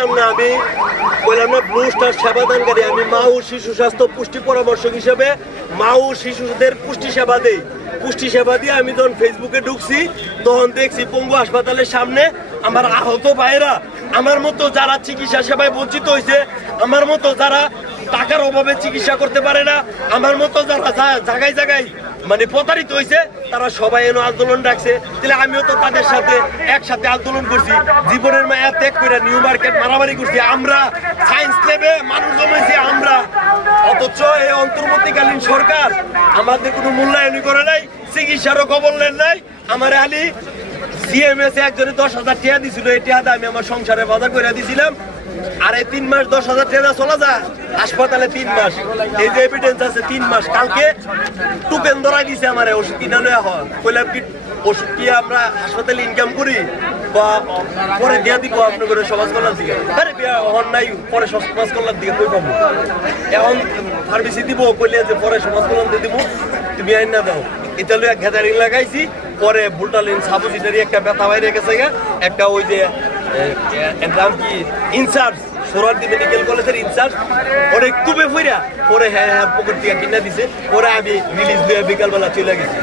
পারতাম না আমি বললাম না ব্লু স্টার সেবা দানকারী আমি মা ও শিশু স্বাস্থ্য পুষ্টি পরামর্শক হিসেবে মা ও শিশুদের পুষ্টি সেবা দেই। পুষ্টি সেবা দিয়ে আমি যখন ফেসবুকে ঢুকছি, তখন দেখছি পঙ্গু হাসপাতালের সামনে আমার আহত ভাইয়েরা আমার মতো যারা চিকিৎসা সেবায় বঞ্চিত হয়েছে, আমার মতো যারা টাকার অভাবে চিকিৎসা করতে পারে না, আমার মতো যারা জায়গায় জায়গায় মানে প্রতারিত হয়েছে, তারা সবাই এনে আন্দোলন ডাকছে তাহলে আমিও তো তাদের সাথে একসাথে আন্দোলন করছি। জীবনের মায়া ত্যাগ করে নিউ মার্কেট মারামারি করছি। আমরা সায়েন্স ল্যাবে মানুষ জমেছি, আমরা। অথচ এই অন্তর্বর্তীকালীন সরকার আমাদের কোনো মূল্যায়নই করে নাই, চিকিৎসারও খবর নেন নাই। আমার আলী সিএমএস একজনে দশ হাজার টাকা দিছিল, এই টাকাটা আমি আমার সংসারে বাজার করে দিছিলাম। আর এই তিন মাস দশ হাজার টাকা চলা যা হাসপাতালে তিন মাস। এই যে এভিডেন্স আছে, তিন মাস। কালকে টুকেন ধরাই দিছে আমার, ওষুধ কিনা লয়া হয় কইলাম কি, ওষুধ কি আমরা হাসপাতালে ইনকাম করি? বা পরে দিয়া দিব আপনি করে সমাজ কল্যাণ দিকে। আরে হন নাই, পরে সমাজ কল্যাণ দিকে কই পাবো? এখন ফার্মেসি দিব, কইলে যে পরে সমাজ কল্যাণ দিয়ে দিব, তুমি আইন না দাও। এটা গ্যাদারিং লাগাইছি। পরে বুলটালিন সাবুজিটারি একটা ব্যথা বাইরে গেছে একটা ওই যে নাম কি? ইনচার্জ সোরারদি মেডিকেল কলেজের ইনচার্জ। ওরে কুবে ফিরা পরে হ্যাঁ হ্যাঁ পকেট থেকে কিনা দিছে। পরে আমি রিলিজ দিয়ে বিকালবেলা চলে গেছি।